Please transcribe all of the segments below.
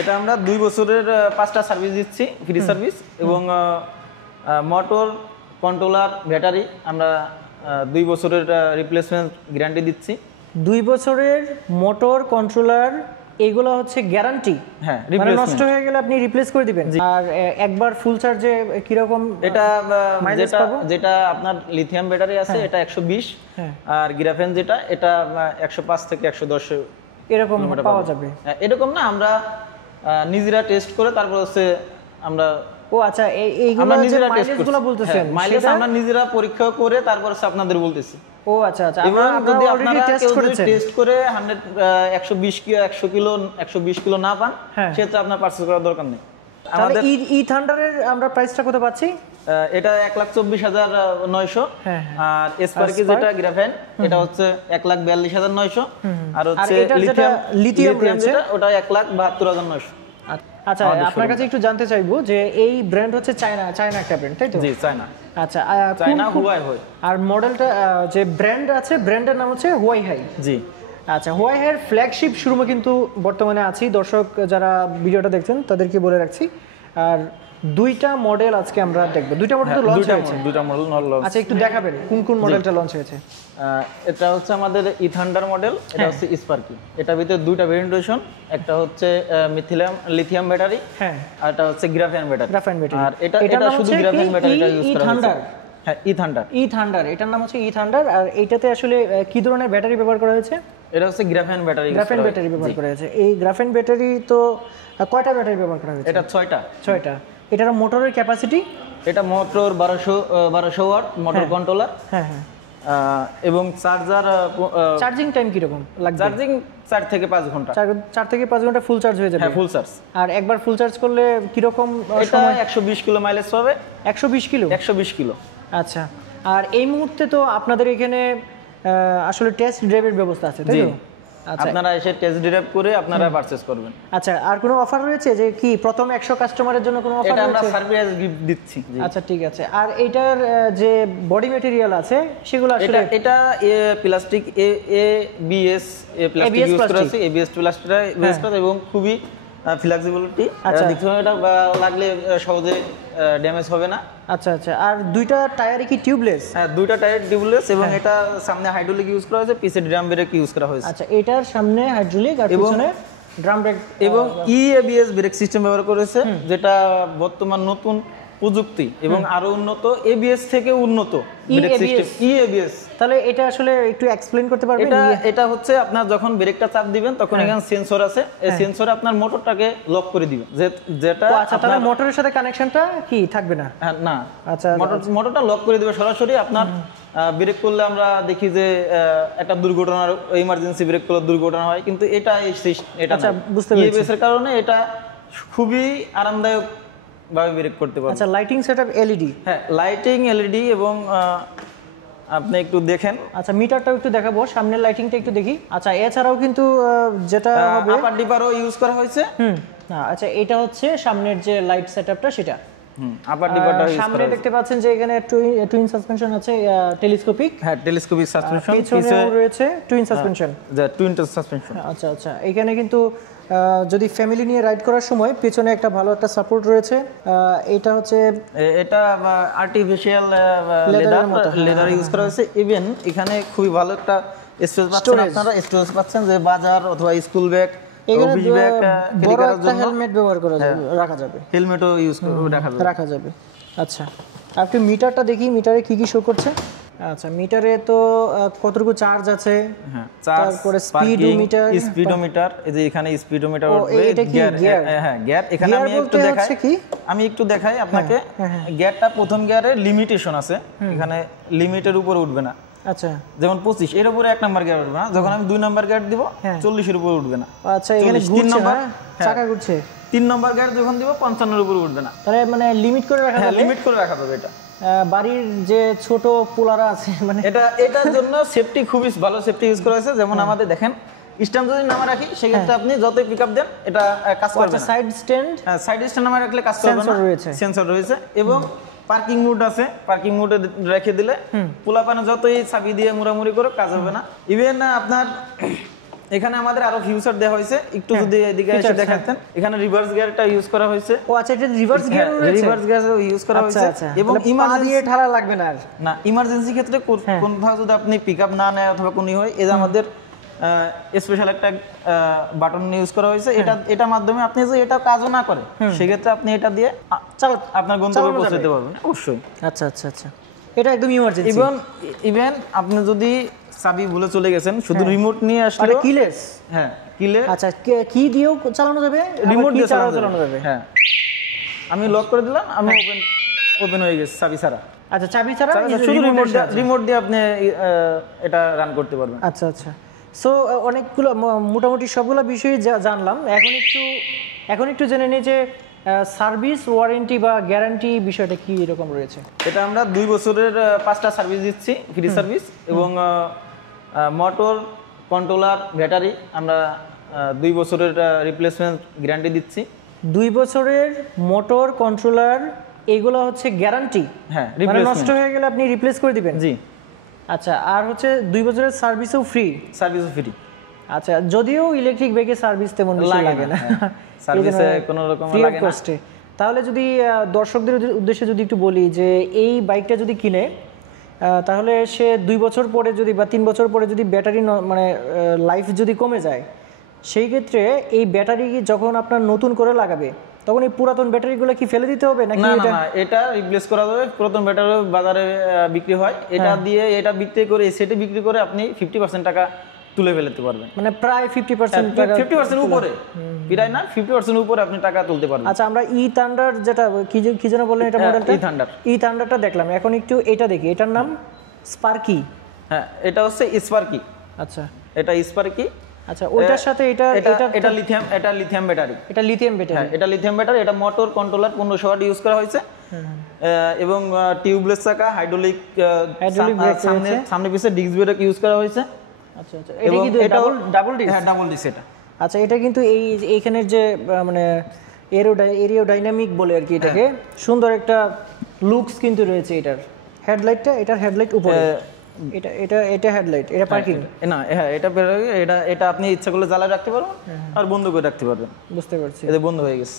এটা আমরা 2 বছরের 5টা সার্ভিস দিচ্ছি, ফ্রি সার্ভিস, এবং মোটর, কন্ট্রোলার, ব্যাটারি আমরা 2 বছরের রিপ্লেসমেন্ট গ্যারান্টি দিচ্ছি। 2 বছরের মোটর, কন্ট্রোলার এগুলো হচ্ছে গ্যারান্টি। হ্যাঁ, মানে নষ্ট হয়ে গেলে আপনি রিপ্লেস করে দিবেন। আর একবার ফুল চার্জে কি রকম এটা যেটা আপনার লিথিয়াম ব্যাটারি আছে এটা 120, আর গ্রাফেন যেটা এটা 105 থেকে 110 এরকম পাওয়া যাবে। এরকম না, আমরা নিজেরা টেস্ট করে তারপর হচ্ছে আমরা আচ্ছা এইগুলো যে মাইলেজগুলো বলতেছেন, মাইলেজ আমরা নিজেরা পরীক্ষা করে তারপর হচ্ছে আপনাদের বলতেছি। আচ্ছা আচ্ছা, এবং যদি আপনারা টেস্ট করে 120 কিলো না পান, সেটা আপনার পারচেজ করার দরকার নেই। আমাদের ই-থান্ডারের আমরা প্রাইসটা কত পাচ্ছি? এটা 1,24,900, আর স্পার্কি যেটা গ্রাফেন এটা হচ্ছে 1,42,900, আর হচ্ছে লিথিয়াম যেটা ওটা 1,72,900। আচ্ছা, আপনার কাছে একটু জানতে চাইবো যে এই ব্র্যান্ড হচ্ছে চায়না একটা ব্র্যান্ড, তাই তো? জি, চায়না। আচ্ছা, চায়না হুয়াইহাই। আর মডেলটা যে ব্র্যান্ড আছে, ব্র্যান্ডের নাম হচ্ছে হুয়াইহাই। জি। আচ্ছা, হুয়াইহাইয়ের ফ্ল্যাগশিপ শোরুমে কিন্তু বর্তমানে আছি। দর্শক যারা ভিডিওটা দেখছেন তাদেরকে বলে রাখছি। আর 2টা মডেল আজকে আমরা দেখব। 2টা মডেল তো লঞ্চ হয়েছে। 2টা মডেল লঞ্চ। আচ্ছা, একটু দেখাবেন কোন মডেলটা লঞ্চ হয়েছে? এটা হচ্ছে আমাদের ই-থান্ডার মডেল, এটা হচ্ছে স্পার্কি। এটার ভিতরে 2টা ভেরিয়েন্টেশন, একটা হচ্ছে লিথিয়াম ব্যাটারি, আর এটা হচ্ছে গ্রাফেন ব্যাটারি। আর এটা শুধু গ্রাফেন ব্যাটারিটা ইউজ করা হচ্ছে। হ্যাঁ, ই-থান্ডার এটার নাম হচ্ছে ই-থান্ডার। আর এইটাতে আসলে কি ধরনের ব্যাটারি ব্যবহার করা হয়েছে? এটা হচ্ছে গ্রাফেন ব্যাটারি ব্যবহার করা হয়েছে। এই গ্রাফেন ব্যাটারি তো কয়টা ব্যাটারি ব্যবহার করা হয়েছে? এটা 6টা। এটার মোটরের ক্যাপাসিটি? এটা মোটর 1200 ওয়াট, মোটর কন্ট্রোলার। এবং চার্জিং টাইম কি রকম লাগবে? চার্জিং 4 থেকে 5 ঘন্টা। 4 থেকে 5 ঘন্টা ফুল চার্জ হয়ে যাবে? হ্যাঁ, ফুল চার্জ। আর একবার ফুল চার্জ করলে কি রকম সময়? 120 কিলো মাইলেজ পাবে। 120 কিলো। আচ্ছা, আর এই মুহূর্তে তো আপনাদের এখানে আসলে টেস্ট ড্রাইভের ব্যবস্থা আছে, তাই তো? আপনারা এসে টেস্ট ড্রাইভ করে আপনারা পারচেজ করবেন। আচ্ছা, আর কোনো অফার রয়েছে যে কি প্রথম 100 কাস্টমারের জন্য কোনো অফার রয়েছে? এটা আমরা সারপ্রাইজ গিফট দিচ্ছি। আচ্ছা, ঠিক আছে। আর এইটার যে বডি ম্যাটেরিয়াল আছে সেগুলো আসলে এটা প্লাস্টিক ABS প্লাস্টিক ইউজ করা আছে, ABS প্লাস্টিক ইউজ করা, এবং খুবই ফ্লেক্সিবিলিটি। দেখুন, এটা লাগলে সহজে ড্যামেজ হবে না। আচ্ছা আচ্ছা, আর 2টা টায়ারে কি টিউবলেস? হ্যাঁ, 2টা টায়ার টিউবলেস, এবং এটা সামনে হাইড্রোলিক ইউজ করা হয়েছে, পিছে ড্রাম ব্রেক ইউজ করা হয়েছে। আচ্ছা, এটার সামনে হাইড্রোলিক আর পিছনে ড্রাম ব্রেক, এবং ABS ব্রেক সিস্টেম ব্যবহার করেছে, যেটা বর্তমান নতুন প্রযুক্তি এবং আরো উন্নত, ABS থেকে উন্নত ব্রেক সিস্টেম ABS। তাহলে এটা আসলে একটু এক্সপ্লেইন করতে পারবেন? এটা হচ্ছে আপনার যখন ব্রেকটা চাপ দিবেন তখন এখানে সেন্সর আছে, এই সেন্সরে আপনার মোটরটাকে লক করে দিবেন, যেটা আচ্ছা, তাহলে মোটরের সাথে কানেকশনটা কি থাকবে না? না, আচ্ছা, মোটরটা লক করে দিবে সরাসরি। আপনার ব্রেক করলে আমরা দেখি যে একটা দুর্ঘটনার ইমার্জেন্সি ব্রেক করলে দুর্ঘটনা হয়, কিন্তু এটা আচ্ছা, বুঝতে পেরেছি। ABS এর কারণে এটা খুবই আরামদায়ক ভাবে ব্রেক করতে পারবেন। আচ্ছা, লাইটিং সেটআপ LED? হ্যাঁ, লাইটিং LED, এবং আপনি একটু দেখেন। আচ্ছা, মিটারটাও একটু দেখাবো, সামনের লাইটিংটা একটু দেখি। আচ্ছা, এছাড়াও কিন্তু যেটা হবে আপার ডিপারও ইউজ করা হয়েছে। আচ্ছা, এটা হচ্ছে সামনের যে লাইট সেটআপটা সেটা। আপার ডিপারটা ইউজ করা সামনে দেখতে পাচ্ছেন যে এখানে টুইন সাসপেনশন আছে, টেলিস্কোপিক। হ্যাঁ, টেলিস্কোপিক সাসপেনশন, পিছনে রয়েছে টুইন সাসপেনশন। Twin suspension. আচ্ছা আচ্ছা, এখানে কিন্তু যদি ফ্যামিলি নিয়ে রাইড করার সময় পেছনে একটা ভালো একটা সাপোর্ট রয়েছে। এটা হচ্ছে আর্টিফিশিয়াল লেদার ইউজ করা হয়েছে। ইভেন এখানে খুবই ভালো একটা স্পেস পাচ্ছেন, আপনারা স্টোরেজ পাচ্ছেন, যে বাজার অথবা school bag, office bag carry করার জন্য হেলমেট ব্যবহার করা যাবে, রাখা যাবে। হেলমেটও ইউজ করে রাখা যাবে। আচ্ছা, আপনি মিটারটা দেখি, মিটারে কি কি শো করছে? আচ্ছা, মিটারে তো কতটুকু চার্জ আছে, তারপরে স্পিডোমিটার, এই যে এখানে স্পিডোমিটার উঠবে, গিয়ার এখানে আমি একটু দেখাই আপনাকে। গিয়ারটা প্রথম গিয়ারে লিমিটেশন আছে, এখানে লিমিটের উপরে উঠবে না। আচ্ছা, যেমন 25 এর উপরে 1 নাম্বার গিয়ার উঠবে না, যখন আমি 2 নাম্বার গিয়ার দিব 40 এর উপরে উঠবে না। আচ্ছা, এখানে 3 নাম্বার চাকা ঘুরছে, 3 নাম্বার গিয়ার যখন দিব 55 এর উপরে উঠবে না। তাহলে মানে লিমিট করে রাখা যাবে। লিমিট করে রাখা যাবে। এটা বাড়ির যে ছোট পোলারা আছে, মানে এটার জন্য সেফটি খুবই ভালো সেফটি ইউজ করা হয়েছে। যেমন আমাদের দেখেন, স্ট্যান্ড যদি নামা রাখি সেক্ষেত্রে আপনি যতই পিকআপ দেন এটা কাজ করবে না। সাইড স্ট্যান্ড নামা রাখলে কাজ করবে না, সেন্সর রয়েছে। এবং পার্কিং মোড আছে, পার্কিং মোডে রেখে দিলে পোলাপানে যতই চাবি দিয়ে মুড়ামুড়ি করে কাজ হবে না। ইভেন আপনার এখানে আমাদের আরো ফিউচার দেওয়া হয়েছে, একটু যদি এদিকে এসে দেখাতেন। এখানে রিভার্স গিয়ারটা ইউজ করা হয়েছে। ও আচ্ছা, এটা রিভার্স গিয়ার রয়েছে, রিভার্স গিয়ার ইউজ করা হয়েছে। এবং ইমার্জেন্সি ঠাড়া লাগবে না আর না, ইমার্জেন্সি ক্ষেত্রে কোথাও যদি আপনি পিকআপ না নেয় অথবা কোনি হয়, এই যে আমাদের স্পেশাল একটা বাটন ইউজ করা হয়েছে। এটা মাধ্যমে আপনি যে এটা কাজও না করে সেক্ষেত্রে আপনি এটা দিয়ে আপনার গন্তব্যে পৌঁছে যেতে পারবেন অবশ্যই। আচ্ছা আচ্ছা আচ্ছা, এটা একদম ইমার্জেন্সি। ইভেন আপনি যদি চাবি ভুলে চলে গেছেন, শুধু রিমোট নিয়ে আসলে কিলেস। হ্যাঁ, কিলে। আচ্ছা, কি দিয়েও চালানো যাবে, রিমোট দিয়ে চালানো যাবে। হ্যাঁ, আমি লক করে দিলাম, আমি ওপেন হয়ে গেছে চাবি ছাড়া। আচ্ছা, চাবি ছাড়া শুধু রিমোট দিয়ে আপনি এটা রান করতে পারবেন। আচ্ছা আচ্ছা, সো অনেকগুলো মোটামুটি সবগুলো বিষয়ে জানলাম। এখন একটু জেনে নিই যে সার্ভিস ওয়ারেন্টি বা গ্যারান্টি বিষয়টা কি রকম রয়েছে। এটা আমরা 2 বছরের 5টা সার্ভিস দিচ্ছি, ফ্রি সার্ভিস, এবং মোটর, কন্ট্রোলার, ব্যাটারি আমরা 2 বছরের রিপ্লেসমেন্ট গ্যারান্টি দিচ্ছি। 2 বছরের মোটর, কন্ট্রোলার এগুলো হচ্ছে গ্যারান্টি। হ্যাঁ, নষ্ট হয়ে গেলে আপনি রিপ্লেস করে দিবেন। জি। আচ্ছা, আর হচ্ছে 2 বছরের সার্ভিসও ফ্রি। সার্ভিসও ফ্রি। আচ্ছা, যদিও ইলেকট্রিক বাইকে সার্ভিস তেমন বেশি লাগে না, সার্ভিসে কোনো রকম লাগে না। তাহলে যদি দর্শকদের উদ্দেশ্যে যদি একটু বলি যে এই বাইকটা যদি কিনে, তাহলে সে 2 বছর পরে যদি বা 3 বছর পরে যদি ব্যাটারি মানে লাইফ যদি কমে যায়, সেই ক্ষেত্রে এই ব্যাটারি যখন আপনার নতুন করে লাগাবে তখন এই পুরাতন ব্যাটারিগুলো কি ফেলে দিতে হবে নাকি? না, এটা রিপ্লেস করা যাবে। পুরাতন ব্যাটারি বাজারে বিক্রি হয়, এটা দিয়ে এটা বিক্রি করে সেটা বিক্রি করে আপনি 50% টাকা তুলে ফেলতে পারবেন। মানে প্রায় 50% টাকা, 50% উপরে, প্রায় না 50% উপরে আপনি টাকা তুলতে পারবেন। আচ্ছা, আমরা ই থান্ডার যেটা কি যেন বললেন এটা মডেলটা? ই থান্ডারটা দেখলাম, এখন একটু এটা দেখি। এটার নাম স্পার্কি। হ্যাঁ, এটা হচ্ছে স্পার্কি। আচ্ছা, এটা স্পার্কি। আচ্ছা, ওইটার সাথে এটা লিথিয়াম ব্যাটারি। এটা লিথিয়াম ব্যাটারি। হ্যাঁ, এটা লিথিয়াম ব্যাটারি। এটা মোটর, কন্ট্রোলার 1500 ওয়াট ইউজ করা হয়েছে, এবং টিউবলেস চাকা, হাইড্রোলিক সামনে পিছে ডিস্ক ব্রেক ইউজ করা হয়েছে। আচ্ছা আচ্ছা, এটা কি ডাবল ডিস্ক? হ্যাঁ, ডাবল ডিস্ক এটা। আচ্ছা, এটা কিন্তু এইখানের যে মানে এরোডাইনামিক বলে আর কি এটাকে, সুন্দর একটা লুকস কিন্তু রয়েছে এটার। এটার হেডলাইট উপরে, এটা হেডলাইট, এটা পার্কিং না। হ্যাঁ, এটা আপনি ইচ্ছা করলে জ্বালা রাখতে পারবেন আর বন্ধ করে রাখতে পারবেন। বুঝতে পারছি, এটা বন্ধ হয়ে গেছে।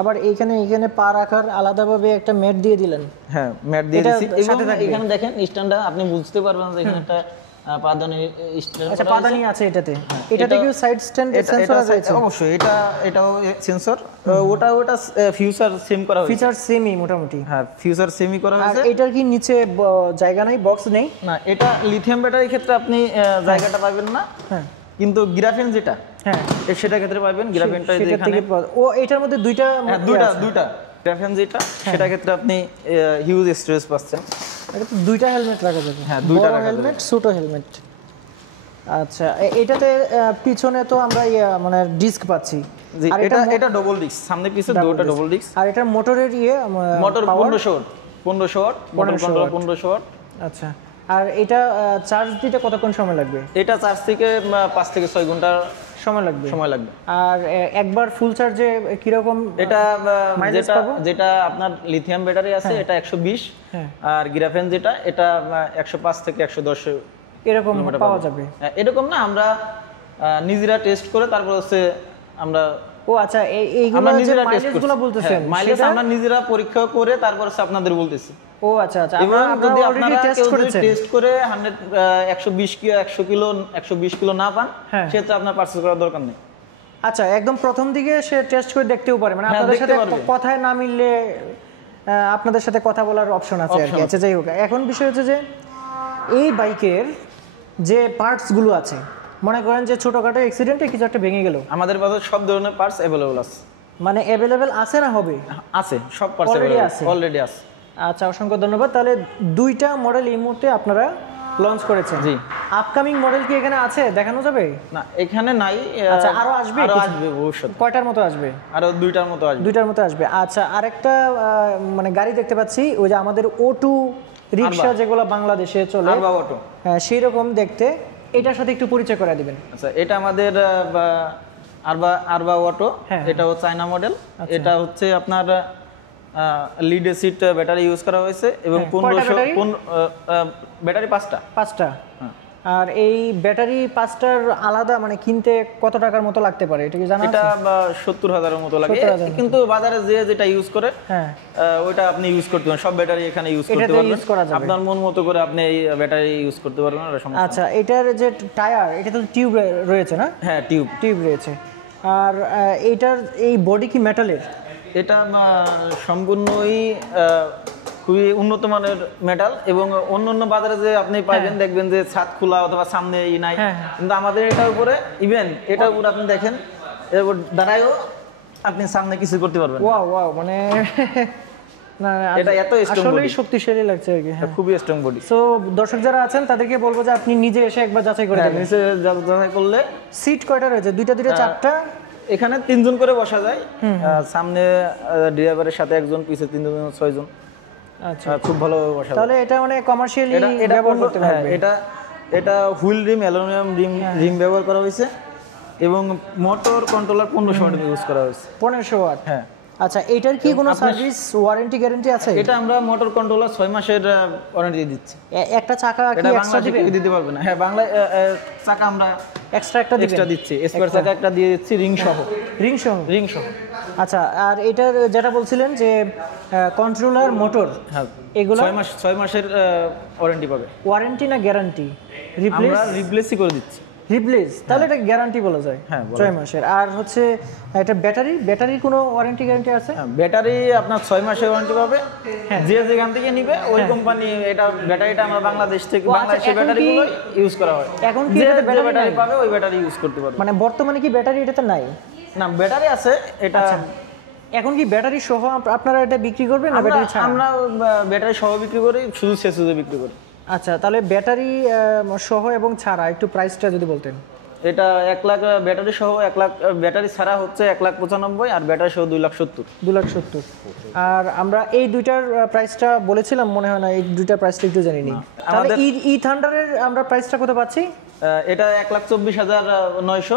আবার এইখানে পা রাখার আলাদাভাবে একটা ম্যাট দিয়ে দিলেন। হ্যাঁ, ম্যাট দিয়ে দিয়েছি। এখানে দেখেন স্ট্যান্ডটা, আপনি বুঝতে পারবেন যে এখানে একটা পাদানি স্ট্যান্ড। আচ্ছা, পাদানি আছে এটাতে। এটাতে কি সাইড স্ট্যান্ড সেন্সর আছে? অবশ্যই, এটাও সেন্সর। ওটা ফিউচার সেম করা হয়েছে। ফিচার সেমই মোটামুটি। হ্যাঁ, ফিউচার সেমই করা হয়েছে। আর এটার কি নিচে জায়গা নাই, বক্স নেই? না, এটা লিথিয়াম ব্যাটারির ক্ষেত্রে আপনি জায়গাটা পাবেন না। হ্যাঁ, কিন্তু গ্রাফেন যেটা, হ্যাঁ, সেটা ক্ষেত্রে পাবেন। গ্রাফেনটা এখানে ও এটার মধ্যে দুইটা গ্রাফেন যেটা, সেটা ক্ষেত্রে আপনি হিউজ স্টোরেজ পাচ্ছেন। এটা তো দুইটা হেলমেট রাখা যাবে। হ্যাঁ, দুইটা হেলমেট, ছোট হেলমেট। আচ্ছা, এটাতে পিছনে তো আমরা মানে ডিস্ক পাচ্ছি। আর এটা ডবল ডিস্ক, সামনে পিছে দুটো ডবল ডিস্ক। আর এটা মোটরের motor 1500 watt, motor control 1500 watt. আচ্ছা, আর এটা চার্জ দিতে কতক্ষণ সময় লাগবে? এটা চার্জ থেকে 5 থেকে 6 ঘন্টা সময় লাগবে। আর একবার ফুল চার্জে কি রকম এটা যেটা আপনার লিথিয়াম ব্যাটারি আছে, এটা 120, আর গ্রাফেন যেটা, এটা 105 থেকে 110 এরকম পাওয়া যাবে। এরকম না, আমরা নিজেরা টেস্ট করে তারপর হচ্ছে আমরা। ও আচ্ছা, এইগুলো যে মাইলেজগুলো বলতেছেন, মাইলেজ আমরা নিজেরা পরীক্ষা করে তারপর হচ্ছে আপনাদের বলতেছি। ও আচ্ছা আচ্ছা, যদি আপনারা টেস্ট করে 120 কিলো না পান, সেটা আপনার পারচেজ করার দরকার নেই। আচ্ছা, একদম প্রথম দিকে সে টেস্ট করে দেখতেও পারে, মানে আপনাদের সাথে কথায় না মিললে আপনাদের সাথে কথা বলার অপশন আছে আর কি। আচ্ছা, যাই হোক, এখন বিষয় হচ্ছে যে এই বাইকের যে পার্টসগুলো আছে, মনে করেন যে ছোটখাটো অ্যাক্সিডেন্টে কিছু একটা ভেঙে গেল, আমাদের বাজারে সব ধরনের পার্টস अवेलेबल আছে। মানে अवेलेबल আছে না হবে? আছে, সব পার্টস অলরেডি আছে। আচ্ছা, অসংখ্য ধন্যবাদ। তাহলে দুইটা মডেল এই মুহূর্তে আপনারা লঞ্চ করেছেন। জি। আপকামিং মডেল কি এখানে আছে, দেখানো যাবে? না, এখানে নাই। আচ্ছা, আরো আসবে ভবিষ্যতে। কয়টার মতো আসবে? আরো দুইটার মতো আসবে। আচ্ছা, আরেকটা মানে গাড়ি দেখতে পাচ্ছি, ওই যে আমাদের O2 রিকশা যেগুলো বাংলাদেশে চলে, আরবা অটো, হ্যাঁ, সেই রকম দেখতে। এটার সাথে একটু পরিচয় করে দিবেন। আচ্ছা, এটা আমাদের আরবা অটো। এটাও চায়না মডেল। এটা হচ্ছে আপনার লিড অ্যাসিড ব্যাটারি ইউজ করা হয়েছে, এবং 1500 ব্যাটারি 5টা। আর এই ব্যাটারি 5টার আলাদা মানে কিনতে কত টাকার মতো লাগতে পারে এটা কি জানা আছে? এটা 70,000 এর মতো লাগে, কিন্তু বাজারে যে যেটা ইউজ করে হ্যাঁ ওইটা আপনি ইউজ করতে পারেন। সব ব্যাটারি এখানে ইউজ করতে পারবেন, আপনার মন মতো করে আপনি এই ব্যাটারি ইউজ করতে পারবেন। আচ্ছা, এটার যে টায়ার, এটা তো টিউব রয়েছে না? হ্যাঁ, টিউব রয়েছে। আর এইটার এই বডি কি মেটালের? এটা সম্পূর্ণই খুবই উন্নত মানের মেটাল, এবং অন্য বাজারে যে আপনি পাইবেন দেখবেন যে ছাদ খোলা অথবা সামনে নাই, কিন্তু আমাদের এটার উপরে ইভেন এটার উপরে আপনি দেখেন এর উপর দাঁড়ায়ও আপনি সামনে কিছু করতে পারবেন। ওয়াও, মানে না এটা এত স্ট্রং, আসলেই শক্তিশালী লাগছে আর কি। হ্যাঁ, খুবই স্ট্রং বডি। সো দর্শক যারা আছেন তাদেরকে বলবো যে আপনি নিজে এসে একবার যাচাই করে দেখেন। নিচে যাচাই করলে সিট কয়টা রয়েছে? দুইটা 4টা। এখানে 3 জন করে বসা যায়, সামনে ড্রাইভারের সাথে একজন, পিছে 3 জন, 6 জন। আচ্ছা, খুব ভালো বসা যায়। তাহলে এটা মানে কমার্শিয়ালি ব্যবহার করতে পারবে। এটা হুইল রিম, অ্যালুমিনিয়াম রিম ব্যবহার করা হয়েছে, এবং মোটর কন্ট্রোলার 1500 ওয়াট ইউজ করা হয়েছে। 1500 ওয়াট? হ্যাঁ। আচ্ছা, এটার কি কোনো সার্ভিস ওয়ারেন্টি গ্যারান্টি আছে? এটা আমরা মোটর কন্ট্রোলার 6 মাসের ওয়ারেন্টি দিচ্ছি। একটা চাকা কি এক্সট্রা দিতে পারবে না? হ্যাঁ, বাংলা চাকা আমরা এক্সট্রা দিচ্ছি, স্কয়ার চাকা একটা দিয়ে দিচ্ছি, রিং সহ। আচ্ছা, আর এটার যেটা বলছিলেন যে কন্ট্রোলার মোটর, এগুলো 6 মাসের ওয়ারেন্টি পাবে। ওয়ারেন্টি না গ্যারান্টি? আমরা রিপ্লেসই করে দিচ্ছি। রিপ্লেস, তাহলে এটা গ্যারান্টি বলা যায়? হ্যাঁ, 6 মাসের। আর হচ্ছে এটা ব্যাটারির কোনো ওয়ারেন্টি গ্যারান্টি আছে? ব্যাটারি আপনার 6 মাসের ওয়ারেন্টি পাবে। যে যেখান থেকে নিবে ওই কোম্পানি, এটা ব্যাটারিটা আমরা বাংলাদেশ থেকে, বাংলাদেশি ব্যাটারিগুলো ইউজ করা হয়। এখন কি যে ব্যাটারি পাবে ওই ব্যাটারি ইউজ করতে পারবে। মানে বর্তমানে কি ব্যাটারি এটাতে নাই? না, ব্যাটারি আছে এটা। এখন কি ব্যাটারি সহ আপনারা এটা বিক্রি করবেন না ব্যাটারি ছাড়া? আমরা ব্যাটারি সহ বিক্রি করি, শুধু সেসুজে বিক্রি করি। আচ্ছা, তাহলে ব্যাটারি সহ এবং ছাড়া একটু প্রাইসটা যদি বলতেন। এটা 1 লাখ ব্যাটারি সহ, 1 লাখ ব্যাটারি ছাড়া হচ্ছে 1,95,000, আর ব্যাটারি সহ 2,70,000। আর আমরা এই দুইটার প্রাইসটা বলেছিলাম মনে হয় না, এই দুইটার প্রাইসটা একটু জানি নি। তাহলে ই থান্ডারের আমরা প্রাইসটা কত পাচ্ছি? এটা 1,24,900,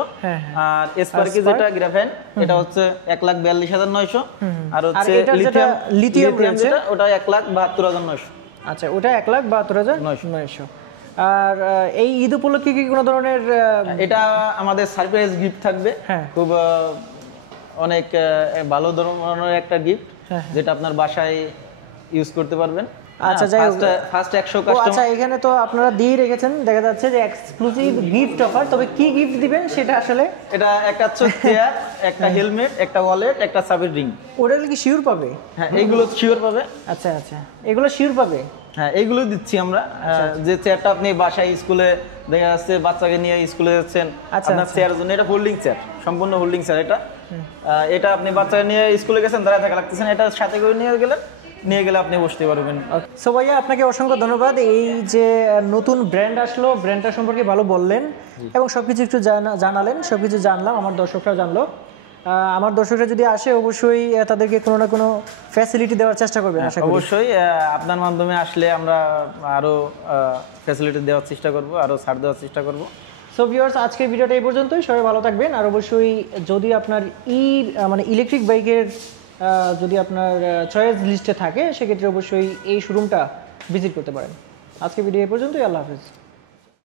আর স্পার্কি যেটা গ্রাফেন এটা হচ্ছে 1,42,900, আর হচ্ছে লিথিয়াম যেটা ওটা 1,72,900। আচ্ছা, ওটা 1,72,900। আর এই ঈদ উপলক্ষে কি কোনো ধরনের? এটা আমাদের সারপ্রাইজ গিফট থাকবে, খুব অনেক ভালো ধরনের একটা গিফট, যেটা আপনার বাসায় ইউজ করতে পারবেন। আচ্ছা, যাই হোক, ফার্স্ট 100 কাস্টমার। আচ্ছা, এখানে তো আপনারা দিয়ে রেখেছেন, দেখা যাচ্ছে যে এক্সক্লুসিভ গিফট অফার। তবে কি গিফট দিবেন সেটা আসলে? এটা একটা চেয়ার, একটা হেলমেট, একটা ওয়ালেট, একটা চাবির রিং। ওটা কি শিওর পাবে? হ্যাঁ, এইগুলো শিওর পাবে। আচ্ছা, এগুলো শিওর পাবে? হ্যাঁ, এইগুলো দিচ্ছি আমরা। যে চেয়ারটা আপনি বাসায়, স্কুলে দেখা যাচ্ছে বাচ্চাকে নিয়ে স্কুলে যাচ্ছেন, আপনার চেয়ারের জন্য, এটা হোল্ডিং চেয়ার, সম্পূর্ণ হোল্ডিং চেয়ার। এটা আপনি বাচ্চাকে নিয়ে স্কুলে গেছেন, দাঁড়ায় থাকা লাগতেছেন, এটা সাথে করে নিয়ে গেলে আপনি বসতে পারবেন। সো ভাইয়া, আপনাকে অসংখ্য ধন্যবাদ। এই যে নতুন ব্র্যান্ড আসলো, ব্র্যান্ডটা সম্পর্কে ভালো বললেন এবং সবকিছু একটু জানালেন, সবকিছু জানলাম, আমার দর্শকরা জানলো। আমার দর্শকরা যদি আসে অবশ্যই তাদেরকে কোনো না কোনো ফ্যাসিলিটি দেওয়ার চেষ্টা করবেন। অবশ্যই আপনার মাধ্যমে আসলে আমরা আরো ফ্যাসিলিটি দেওয়ার চেষ্টা করব, আরো ছাড় দেওয়ার চেষ্টা করব। সো ভিউয়ার্স, আজকের ভিডিওটা এই পর্যন্তই। সবাই ভালো থাকবেন। আর অবশ্যই যদি আপনার মানে ইলেকট্রিক বাইকের যদি আপনার চয়েস লিস্টে থাকে, সেক্ষেত্রে অবশ্যই এই শোরুমটা ভিজিট করতে পারেন। আজকের ভিডিও এই পর্যন্তই। আল্লাহ হাফেজ।